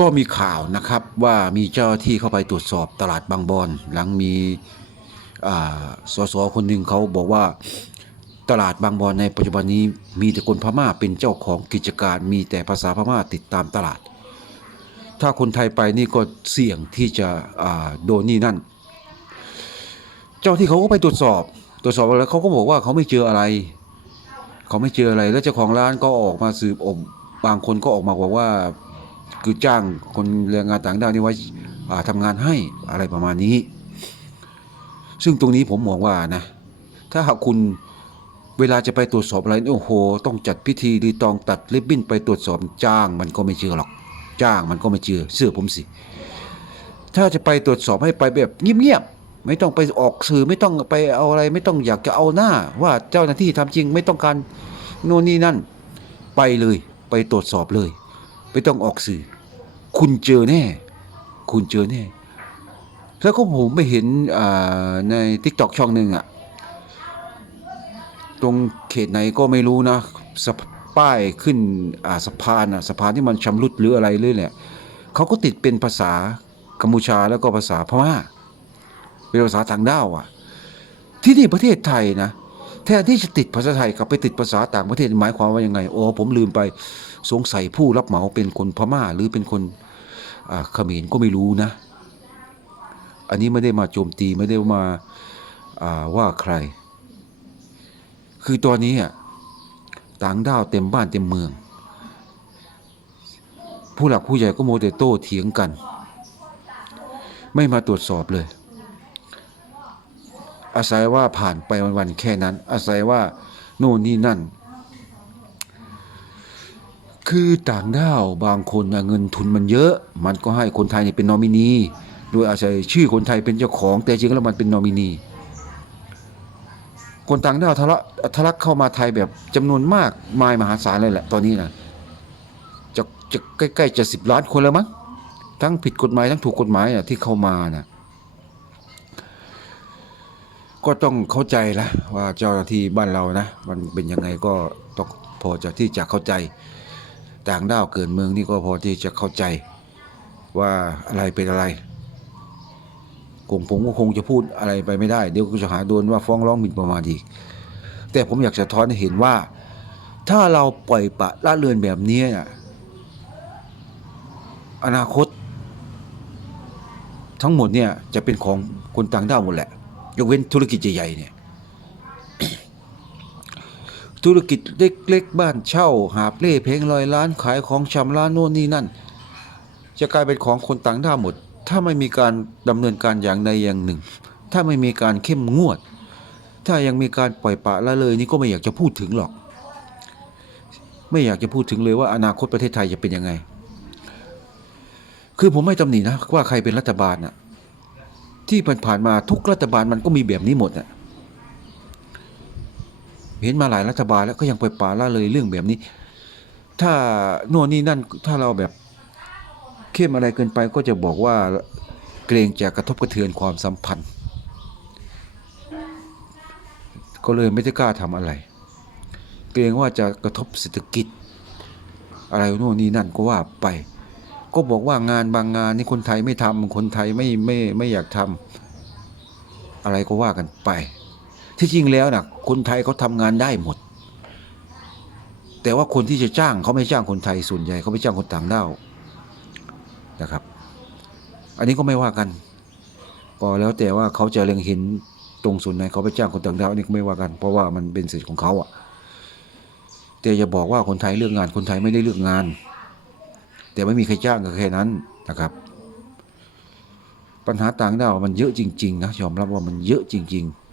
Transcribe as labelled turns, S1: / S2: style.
S1: ก็มีข่าวนะครับว่ามีเจ้าที่เข้าไปตรวจสอบตลาดบางบอนหลังมีสสคนหนึ่งเขาบอกว่าตลาดบางบอนในปัจจุบันนี้มีแต่คนพม่าเป็นเจ้าของกิจการมีแต่ภาษาพม่าติดตามตลาด ถ้าคนไทยไปนี่ก็เสี่ยงที่จะโดนนี่นั่น เจ้าที่เขาก็ไปตรวจสอบ ตรวจสอบแล้วเขาก็บอกว่าเขาไม่เจออะไร เขาไม่เจออะไรแล้วเจ้าของร้านก็ออกมาสืบอบบางคนก็ออกมาบอกว่า คือจ้างคนแรงงานต่างด้าวนี่ไว้อ่าทำงานให้อะไรประมาณนี้ ซึ่งตรงนี้ผมมองว่านะ ถ้าหากคุณเวลาจะไปตรวจสอบอะไรโอ้โห ต้องจัดพิธีรีตองตัดริบบิ้นไปตรวจสอบจ้างมันก็ไม่เจอหรอก จ้างมันก็ไม่เจอเสื้อผมสิ ถ้าจะไปตรวจสอบให้ไปแบบเงียบๆไม่ต้องไปออกสื่อไม่ต้องไปเอาอะไร ไม่ต้องอยากจะเอาหน้า ว่าเจ้าหน้าที่ทำจริงไม่ต้องการโน่นนี่นั่น ไปเลยไปตรวจสอบเลย ไม่ต้องออกสื่อ คุณเจอแน่ คุณเจอแน่ แล้วก็ผมไปเห็นในทิกตอกช่องหนึ่งอะตรงเขตไหนก็ไม่รู้นะสป้ายขึ้นสะพานอะสะพานที่มันชำรุดหรืออะไรเลยแหละเขาก็ติดเป็นภาษากัมพูชาแล้วก็ภาษาพม่าเป็นภาษาต่างด้าวอะที่นี่ประเทศไทยนะแทนที่จะติดภาษาไทยกลับไปติดภาษาต่างประเทศหมายความว่ายังไงโอ้ผมลืมไป สงสัยผู้รับเหมาเป็นคนพม่าหรือเป็นคนเขมรก็ไม่รู้นะ อันนี้ไม่ได้มาโจมตีไม่ได้มาาว่าใคร คือตอนนี้อะต่างด้าวเต็มบ้านเต็มเมือง ผู้หลักผู้ใหญ่ก็โมวแต่โต้เถียงกัน ไม่มาตรวจสอบเลย อาศัยว่าผ่านไปวันๆแค่นั้น อาศัยว่าโน่นนี่นั่น คือต่างด้าวบางคนเงินทุนมันเยอะ มันก็ให้คนไทยเนี่ยเป็นนอมินี โดยอาศัยชื่อคนไทยเป็นเจ้าของ แต่จริงแล้วมันเป็นนอมินี คนต่างด้าวทะลักทะลักเข้ามาไทยแบบจำนวนมากมายมหาศาลเลยแหละตอนนี้นะจะจะใกล้ๆจะสิบล้านคนแล้วมั้งทั้งผิดกฎหมายทั้งถูกกฎหมายอะที่เข้ามาน่ะก็ต้องเข้าใจละว่าเจ้าหน้าที่บ้านเรานะ มันเป็นยังไงก็ต้องพอจะที่จะเข้าใจ ต่างด้าวเกิดเมืองนี่ก็พอที่จะเข้าใจว่าอะไรเป็นอะไรคงผมก็คงจะพูดอะไรไปไม่ได้ เดี๋ยวก็จะหาโดนว่าฟ้องร้องหมิ่นประมาทอีก แต่ผมอยากจะท้อนให้เห็นว่า ถ้าเราปล่อยปะละเลือนแบบนี้น่ะอนาคต ทั้งหมดเนี่ยจะเป็นของคนต่างด้าวหมดแหละ ยกเว้นธุรกิจใหญ่ๆเนี่ย ธุรกิจเล็กๆ บ้านเช่า หาเล่เพลงลอยล้านขายของชำร้านโน่นนี่นั่น จะกลายเป็นของคนต่างด้าวหมด ถ้าไม่มีการดำเนินการอย่างใดอย่างหนึ่ง ถ้าไม่มีการเข้มงวด ถ้ายังมีการปล่อยปะละเลยนี่ก็ไม่อยากจะพูดถึงหรอก ไม่อยากจะพูดถึงเลยว่าอนาคตประเทศไทยจะเป็นยังไง คือผมไม่ตำหนินะว่าใครเป็นรัฐบาลน่ะที่ผ่านๆมาทุกรัฐบาลมันก็มีแบบนี้หมดน่ะ เห็นมาหลายรัฐบาลแล้วก็ยังปล่อยปละละเลยเรื่องแบบนี้ ถ้าโน่นนี่นั่นถ้าเราแบบเข้มอะไรเกินไปก็จะบอกว่าเกรงจะกระทบกระเทือนความสัมพันธ์ ก็เลยไม่ได้กล้าทำอะไร เกรงว่าจะกระทบเศรษฐกิจ อะไรโน่นนี่นั่นก็ว่าไป ก็บอกว่างานบางงานนี่คนไทยไม่ทำคนไทยไม่ไม่ไม่อยากทำอะไรก็ว่ากันไป ที่จริงแล้วนะคนไทยเขาทำงานได้หมด แต่ว่าคนที่จะจ้างเขาไม่จ้างคนไทยส่วนใหญ่เขาไม่จ้างคนต่างด้าวนะครับ อันนี้ก็ไม่ว่ากัน ก็แล้วแต่ว่าเขาจะเล็งเห็นตรงส่วนไหนเขาไปจ้างคนต่างด้าวอันนี้ก็ไม่ว่ากัน เพราะว่ามันเป็นสิทธิ์ของเขาอะแต่อย่าบอกว่าคนไทยเลือกงานคนไทยไม่ได้เลือกงาน แต่ไม่มีใครจ้างก็แค่นั้นนะครับ ปัญหาต่างด้าวมันเยอะจริง ๆ นะยอมรับว่ามันเยอะจริง ๆ